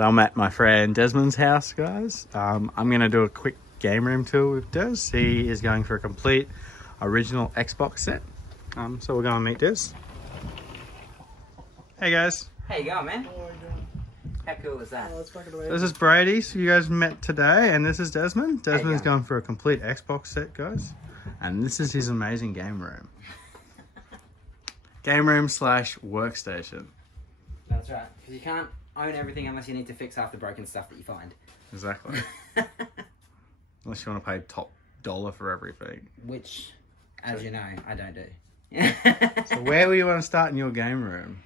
So I'm at my friend Desmond's house, guys. I'm going to do a quick game room tour with Des. He is going for a complete original Xbox set. So we're going to meet Des. Hey guys. How you going, man? How cool is that? This is Brady, so you guys met today, and this is Desmond. Desmond's going for a complete Xbox set, guys. And this is his amazing game room. Game room / workstation. That's right. Because you can't own everything unless you need to fix half the broken stuff that you find. Exactly. Unless you want to pay top dollar for everything. Which, as you know, I don't do. So where do you want to start in your game room?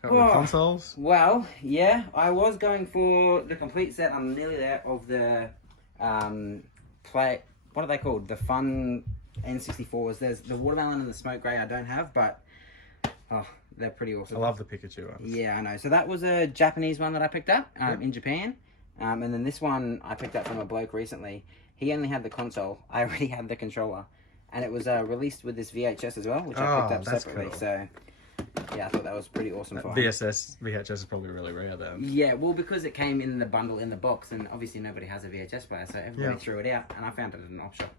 Couple of consoles? Well, yeah, I was going for the complete set. I'm nearly there of the what are they called? The fun N64s. There's the watermelon and the smoke grey I don't have, but they're pretty awesome. I love the Pikachu ones. Yeah, I know. So that was a Japanese one that I picked up in Japan. And then this one I picked up from a bloke recently. He only had the console. I already had the controller. And it was released with this VHS as well, which I picked up separately. Cool. So, yeah, I thought that was pretty awesome for him. VHS is probably really rare then. Yeah, well, because it came in the bundle in the box, and obviously nobody has a VHS player, so everybody threw it out, and I found it at an op shop.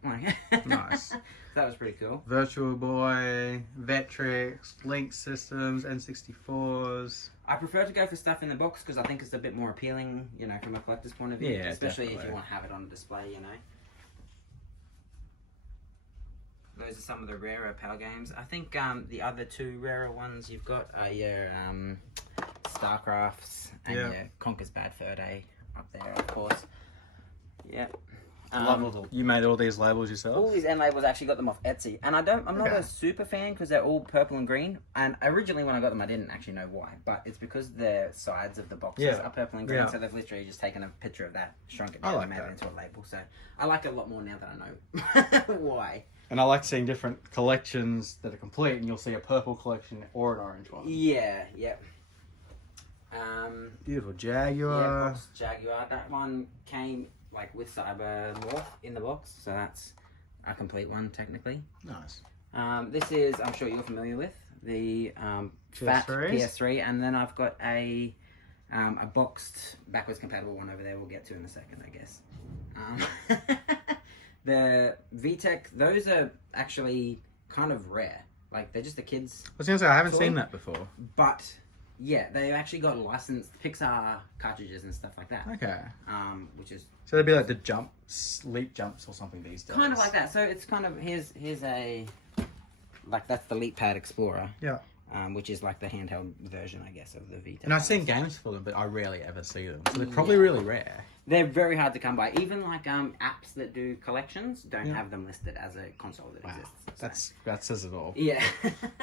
Nice. So that was pretty cool. Virtual Boy, Vectrex, Link Systems, N64s. I prefer to go for stuff in the box because I think it's a bit more appealing, you know, from a collector's point of view. Yeah, especially definitely. if you want to have it on display, you know. Those are some of the rarer PAL games. I think the other two rarer ones you've got are your StarCrafts and your Conker's Bad Fur Day up there, of course. Yep. You made all these labels yourself? All these end labels, I actually got them off Etsy. And I'm not a super fan because they're all purple and green. And originally when I got them, I didn't actually know why. But it's because the sides of the boxes are purple and green. So they've literally just taken a picture of that, shrunk it down, and made it into a label. So I like it a lot more now that I know why. And I like seeing different collections that are complete, and you'll see a purple collection or an orange one. Yeah, yeah. Beautiful Jaguar. Yeah, box Jaguar. That one came like with Cyber Morph in the box, so that's a complete one technically. Nice. This is, I'm sure you're familiar with, the fat PS3, and then I've got a boxed backwards compatible one over there. We'll get to in a second, I guess. The VTech, those are actually kind of rare. Like, they're just the kids. I was going to say, I haven't seen that before. But, yeah, they've actually got licensed Pixar cartridges and stuff like that. Okay. Which is... So they'd be like the leap jumps or something these days. Kind of like that. So it's kind of, here's a... Like, that's the LeapPad Explorer. Yeah. Which is like the handheld version, I guess, of the VTech. And I've seen games for them, but I rarely ever see them. So they're probably really rare. They're very hard to come by. Even like apps that do collections don't have them listed as a console that exists. So. That says it all. Yeah.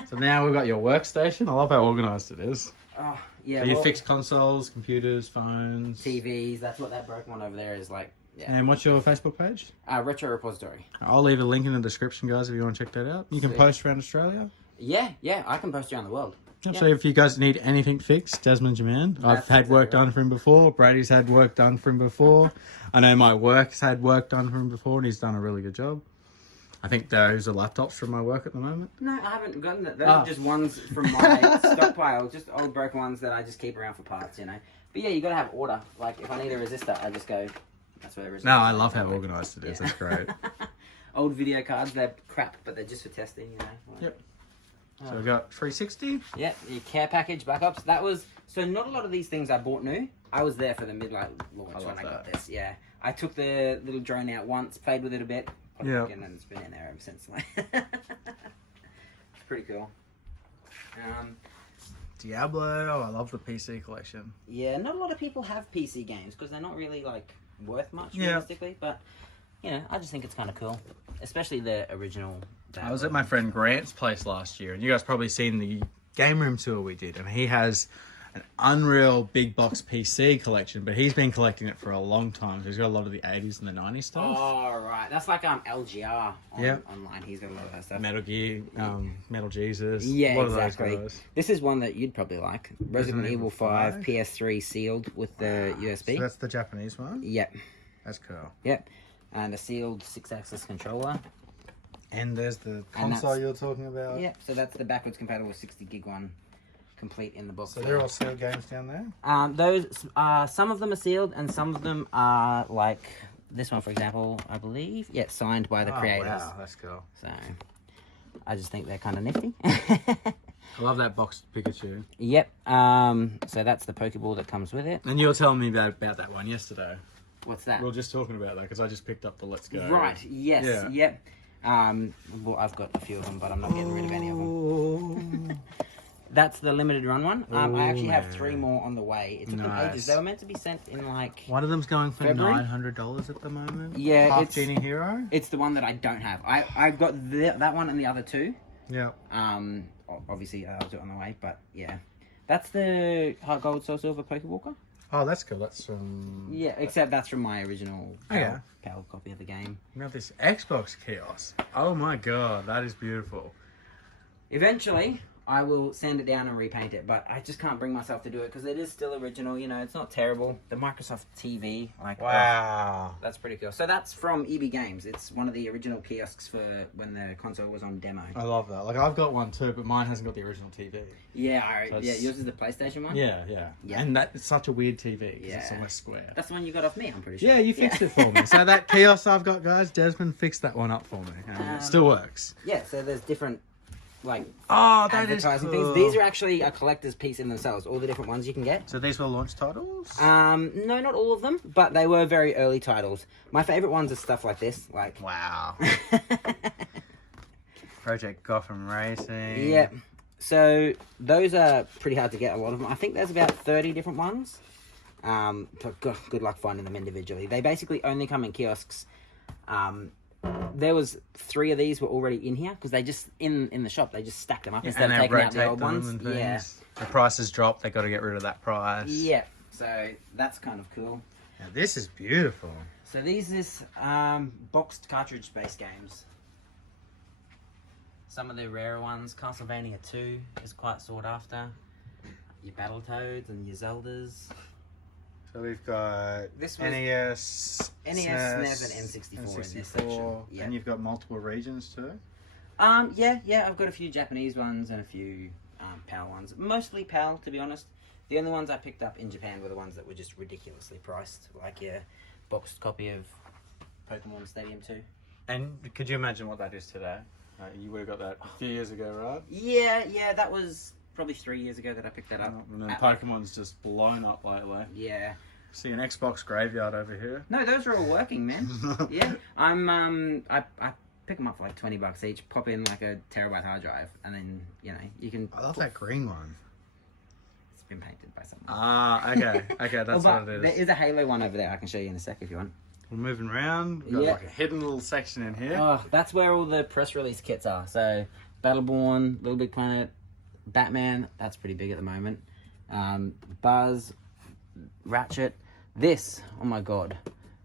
So now we've got your workstation. I love how organised it is. Oh, yeah. So you fix consoles, computers, phones. TVs. That's what that broken one over there is like. Yeah. And what's your Facebook page? Retro Repository. I'll leave a link in the description, guys, if you want to check that out. You can post around Australia. Yeah, I can post around the world. Yep. So if you guys need anything fixed, Desmond's your man. I've had work done for him before. Brady's had work done for him before. I know my work's had work done for him before, and he's done a really good job. I think those are laptops from my work at the moment. No, I haven't gotten that. Those are just ones from my stockpile. Just old broken ones that I just keep around for parts, you know. But yeah, you got to have order. Like, if I need a resistor, I just go, that's where the resistor is. No, I love how organised it is. Yeah. That's great. Old video cards, they're crap, but they're just for testing, you know. Like, yep. So we got 360. Yeah, your care package backups. That was, so not a lot of these things I bought new. I was there for the midlight launch when I got this. Yeah, I took the little drone out once, played with it a bit. Yeah. And it's been in there ever since. It's pretty cool. Diablo. I love the PC collection. Yeah, not a lot of people have PC games because they're not really like worth much realistically. But you know, I just think it's kind of cool, especially the original. I was at my friend Grant's place last year, and you guys probably seen the game room tour we did, and he has an unreal big box PC collection, but he's been collecting it for a long time. So he's got a lot of the 80s and the 90s stuff. Oh, right. That's like LGR online. He's got a lot of that stuff. Metal Gear, Metal Jesus. Yeah, exactly. This is one that you'd probably like. Resident Evil 5 PS3 sealed with the USB. So that's the Japanese one? Yep. That's cool. Yep. And a sealed 6-axis controller. And there's the console you're talking about. Yep. So that's the backwards compatible 60 gig one. complete in the box. So they're all sealed games down there? Those, some of them are sealed and some of them are like this one, for example, I believe. Yeah, signed by the creators. Wow, that's cool. So I just think they're kind of nifty. I love that boxed Pikachu. Yep. So that's the Pokeball that comes with it. And you were telling me about that one yesterday. What's that? We were just talking about that because I just picked up the Let's Go. Right. Yes. Yeah. Yep. Well, I've got a few of them, but I'm not getting rid of any of them. That's the limited run one. I actually have 3 more on the way. It took them ages. They were meant to be sent in like one of them's going for February? $900 at the moment. Yeah, Half Genie Hero. It's the one that I don't have. I've got that one and the other 2. Yeah. Obviously I'll do it on the way, but yeah, that's the Heart Gold Soul Silver Pokewalker. Oh, that's cool. That's from... Yeah, except that's from my original PAL copy of the game. Now this Xbox kiosk. Oh my god, that is beautiful. Eventually, I will sand it down and repaint it, but I just can't bring myself to do it because it is still original. You know, it's not terrible. The Microsoft TV, like wow, that's pretty cool. So that's from EB Games. It's one of the original kiosks for when the console was on demo. I love that. Like I've got one too, but mine hasn't got the original TV. Yeah, so yeah. Yours is the PlayStation one. Yeah. And that's such a weird TV. Yeah, it's almost square. That's the one you got off me. I'm pretty sure. Yeah, you fixed it for me. So that kiosk I've got, guys, Desmond fixed that one up for me. And it still works. Yeah. So there's different. Like advertising things. These are actually a collector's piece in themselves. All the different ones you can get. So these were launch titles? No, not all of them, but they were very early titles. My favorite ones are stuff like this. Like wow. Project Gotham Racing. Yeah. So those are pretty hard to get. A lot of them. I think there's about 30 different ones. But good luck finding them individually. They basically only come in kiosks. There was 3 of these were already in here because they just in the shop they just stacked them up instead of taking out the old ones. Yeah, the prices dropped. They got to get rid of that price. Yeah, so that's kind of cool. Now this is beautiful. So these is boxed cartridge-based games. Some of the rarer ones, Castlevania 2 is quite sought after. Your Battletoads and your Zeldas. So we've got this NES, SNES, and N64 in this section. Yep. And you've got multiple regions too? Yeah, I've got a few Japanese ones and a few PAL ones. Mostly PAL, to be honest. The only ones I picked up in Japan were the ones that were just ridiculously priced, like your boxed copy of Pokemon Stadium 2. And could you imagine what that is today? You would have got that a few years ago, right? Yeah, that was probably 3 years ago that I picked that up. And then Pokemon's just blown up lately. Yeah. See an Xbox graveyard over here. No, those are all working, man. Yeah. I pick them up for like $20 each, pop in like a terabyte hard drive, and then, you know, you can... I love that green one. It's been painted by someone. Okay, that's what it is. There is a Halo one over there. I can show you in a sec if you want. We're moving around. We've got like a hidden little section in here. Oh, that's where all the press release kits are. So, Battleborn, Little Big Planet, Batman, that's pretty big at the moment. Buzz, Ratchet. This, oh my god.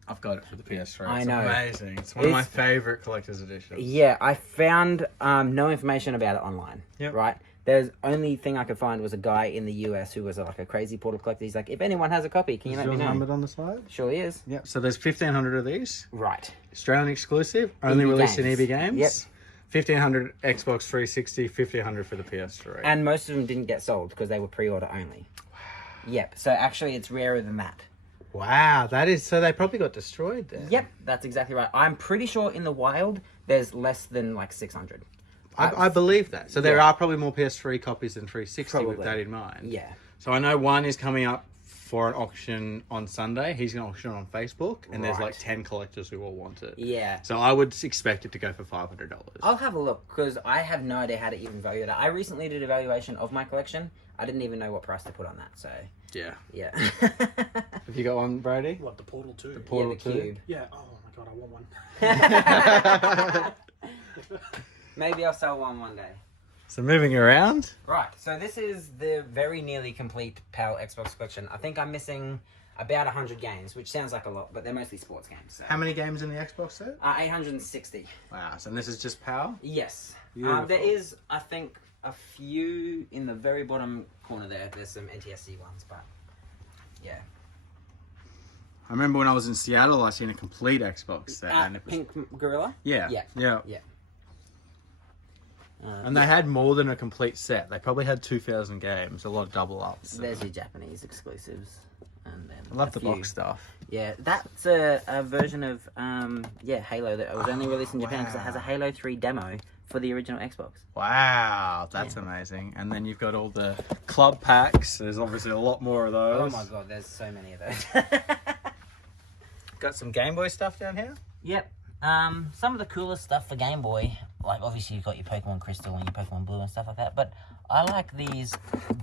I've got it for the PS3. I know. It's amazing. It's one of my favourite collector's editions. Yeah, I found no information about it online. Yep. Right? There's only thing I could find was a guy in the US who was like a crazy portal collector. He's like, if anyone has a copy, can you let me know? Numbered on the side? Sure is. Yeah, so there's 1,500 of these. Right. Australian exclusive, only released in EB Games. Yep. 1,500 Xbox 360, 1,500 for the PS3. And most of them didn't get sold because they were pre-order only. Wow. Yep, so actually it's rarer than that. Wow, that is... So they probably got destroyed there. Yep, that's exactly right. I'm pretty sure in the wild, there's less than like 600. I believe that. So there are probably more PS3 copies than 360 with that in mind. Yeah. So I know one is coming up for an auction on Sunday. He's going to auction on Facebook, and there's like 10 collectors who all want it. Yeah. So I would expect it to go for $500. I'll have a look, because I have no idea how to even value that. I recently did a valuation of my collection. I didn't even know what price to put on that, so... Yeah. Yeah. Have you got one, Brady? What, the Portal 2? The Portal 2? Cube. Yeah, oh my god, I want one. Maybe I'll sell one day. So moving around. Right, so this is the very nearly complete PAL Xbox collection. I think I'm missing about 100 games, which sounds like a lot, but they're mostly sports games. So. How many games in the Xbox set? 860. Wow, so this is just PAL? Yes. Beautiful. There is, I think, a few in the very bottom corner there. There's some NTSC ones, but yeah. I remember when I was in Seattle, I seen a complete Xbox set. And it was... Pink Gorilla? Yeah. Yeah. Yeah. Yeah. And they had more than a complete set. They probably had 2,000 games, a lot of double ups. There's your Japanese exclusives. And then I love the box stuff. Yeah, that's a version of Halo that was only released in Japan because it has a Halo 3 demo for the original Xbox. Wow, that's amazing. And then you've got all the club packs. There's obviously a lot more of those. Oh my god, there's so many of those. Got some Game Boy stuff down here? Yep. Some of the coolest stuff for Game Boy, like obviously you've got your Pokemon Crystal and your Pokemon Blue and stuff like that, but I like these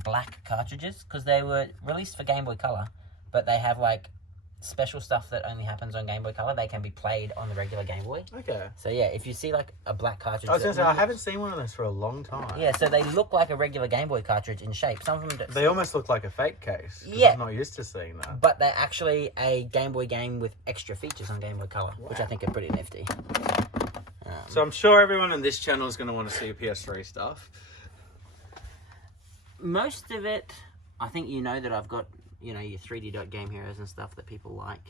black cartridges because they were released for Game Boy Color, but they have like special stuff that only happens on Game Boy Color. They can be played on the regular Game Boy. Okay. So yeah, if you see like a black cartridge... I was going to say, I haven't seen one of those for a long time. Yeah, so they look like a regular Game Boy cartridge in shape. Some of them... They almost look like a fake case. Yeah. I'm not used to seeing that. But they're actually a Game Boy game with extra features on Game Boy Color, which I think are pretty nifty. So I'm sure everyone on this channel is going to want to see PS3 stuff. Most of it, I think you know that I've got, your 3D Dot Game Heroes and stuff that people like.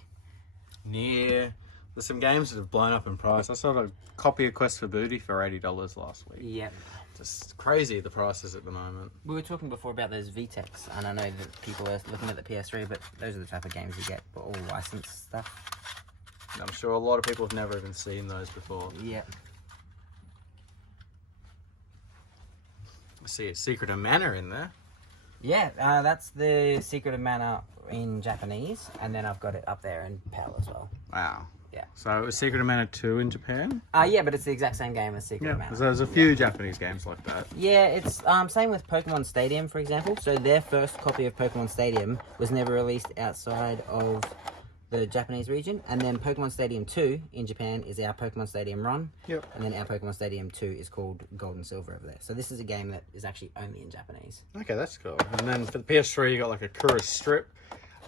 There's some games that have blown up in price. I saw a copy of Quest for Booty for $80 last week. Yep. Just crazy the prices at the moment. We were talking before about those VTEX, and I know that people are looking at the PS3, but those are the type of games you get for all licensed stuff. I'm sure a lot of people have never even seen those before. Yep. I see a Secret of Mana in there. Yeah, that's the Secret of Mana in Japanese, and then I've got it up there in PAL as well. Wow. Yeah. So it was Secret of Mana 2 in Japan? Yeah, but it's the exact same game as Secret of Mana. So there's a few Japanese games like that. Yeah, it's same with Pokemon Stadium, for example. So their first copy of Pokemon Stadium was never released outside of the Japanese region, and then Pokemon Stadium 2 in Japan is our Pokemon Stadium Run. Yep. And then our Pokemon Stadium 2 is called Gold and Silver over there. So this is a game that is actually only in Japanese. Okay, that's cool. And then for the PS3, you got like a Kura Strip,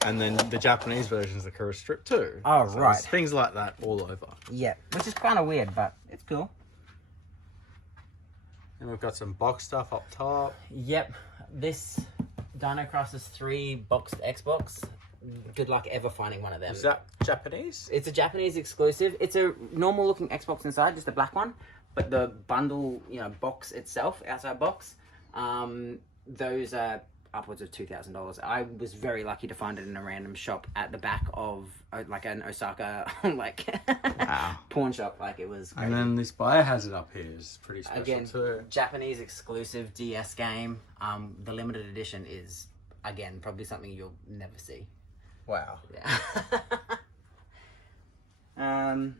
and then the Japanese version is the Kura Strip 2. Oh, so right. there's things like that all over. Yeah, which is kind of weird, but it's cool. And we've got some box stuff up top. Yep, this Dino Crisis 3 boxed Xbox. Good luck ever finding one of them. Is that Japanese? It's a Japanese exclusive. It's a normal looking Xbox inside, just a black one. But the bundle, box itself, outside box, those are upwards of $2,000. I was very lucky to find it in a random shop at the back of like an Osaka Wow. pawn shop. Like it was great. And then this Biohazard up here is pretty special too. Japanese exclusive DS game. The limited edition is, again, probably something you'll never see. Wow. Yeah.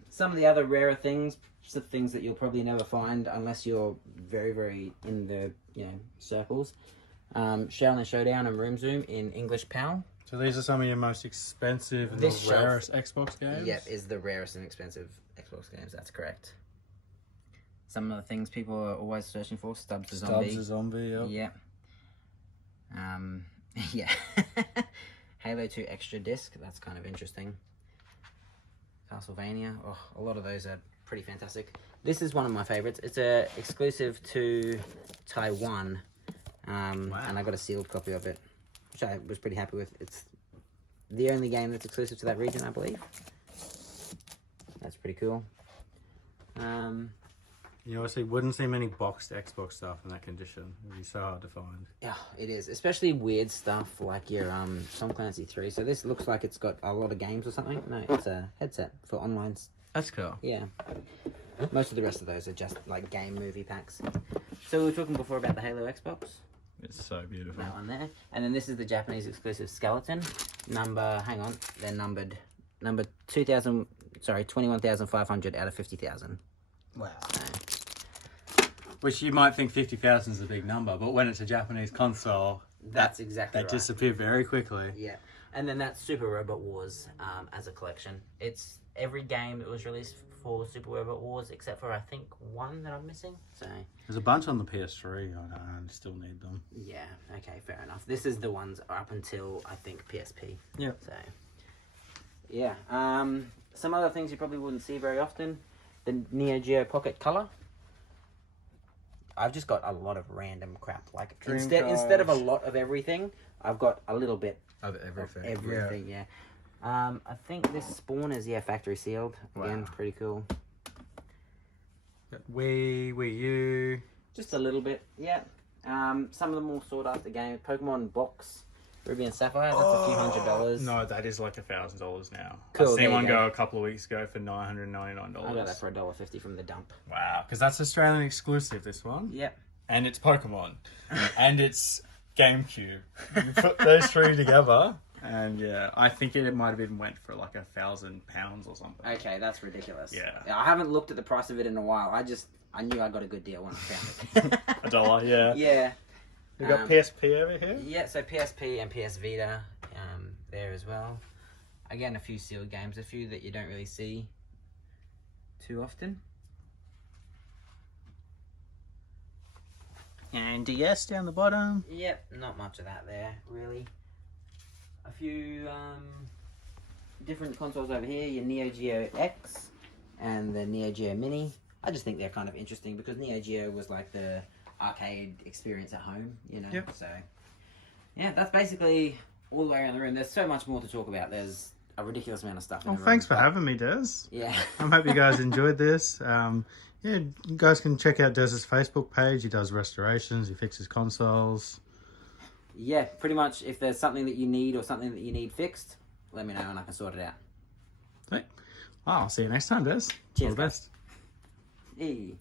Some of the other rarer things, some things that you'll probably never find unless you're very, very in the circles. Shaolin Showdown and Room Zoom in English PAL. So these are some of your most expensive and This the shelf- rarest Xbox games? Yep, is the rarest and expensive Xbox games. That's correct. Some of the things people are always searching for: Stubbs the Zombie. Stubbs the Zombie, yep. Yeah. Yeah. Halo 2 extra disc. That's kind of interesting. Castlevania. Oh, a lot of those are pretty fantastic. This is one of my favorites. It's a exclusive to Taiwan. And I got a sealed copy of it, which I was pretty happy with. It's the only game that's exclusive to that region, I believe. That's pretty cool. You obviously wouldn't see many boxed Xbox stuff in that condition. It'd be so hard to find. Yeah, it is. Especially weird stuff like your Tom Clancy 3. So this looks like it's got a lot of games or something. No, it's a headset for online. That's cool. Yeah. Most of the rest of those are just like game movie packs. So we were talking before about the Halo Xbox. It's so beautiful. That one there. And then this is the Japanese exclusive Skeleton. They're numbered 21,500 out of 50,000. Wow. Which you might think 50,000 is a big number, but when it's a Japanese console, That's exactly they right. disappear very quickly. Yeah. And then that's Super Robot Wars as a collection. It's every game that was released for Super Robot Wars except for I think one that I'm missing. So There's a bunch on the PS3. I still need them. yeah, okay, fair enough. This is the ones up until I think PSP. Yeah. So yeah. Some other things you probably wouldn't see very often. The Neo Geo Pocket Color. I've just got a lot of random crap. Like instead of a lot of everything, I've got a little bit Of everything. of everything. Yeah. I think this Spawn is factory sealed. Again, Wow. pretty cool. Wii U. Just a little bit, yeah. Some of them all sought after games. Pokemon box, Ruby and Sapphire. That's a few $100. No, that is like $1,000 now. Cool, I seen there you one go. go a couple of weeks ago for $999. I got that for $1.50 from the dump. Wow, because that's Australian exclusive. This one. Yep. And it's Pokemon, and it's GameCube. You put those three together, and yeah, I think it might have even went for like £1,000 or something. Okay, that's ridiculous. Yeah. I haven't looked at the price of it in a while. I knew I got a good deal when I found it. $1, yeah. Yeah. We got PSP over here. Yeah, so PSP and PS Vita there as well. Again, a few sealed games, a few that you don't really see too often. And DS down the bottom. Yep, not much of that there, really. A few different consoles over here, your Neo Geo X and the Neo Geo Mini. I just think they're kind of interesting because Neo Geo was like the arcade experience at home, you know. Yep. So, yeah, that's basically all the way around the room. There's so much more to talk about. There's a ridiculous amount of stuff. Well, thanks for having me, Des. Yeah. I hope you guys enjoyed this. Yeah, you guys can check out Des's Facebook page. He does restorations. He fixes consoles. Yeah, pretty much. If there's something that you need or something that you need fixed, let me know and I can sort it out. Right. Well, I'll see you next time, Des. Cheers, All the best. Hey.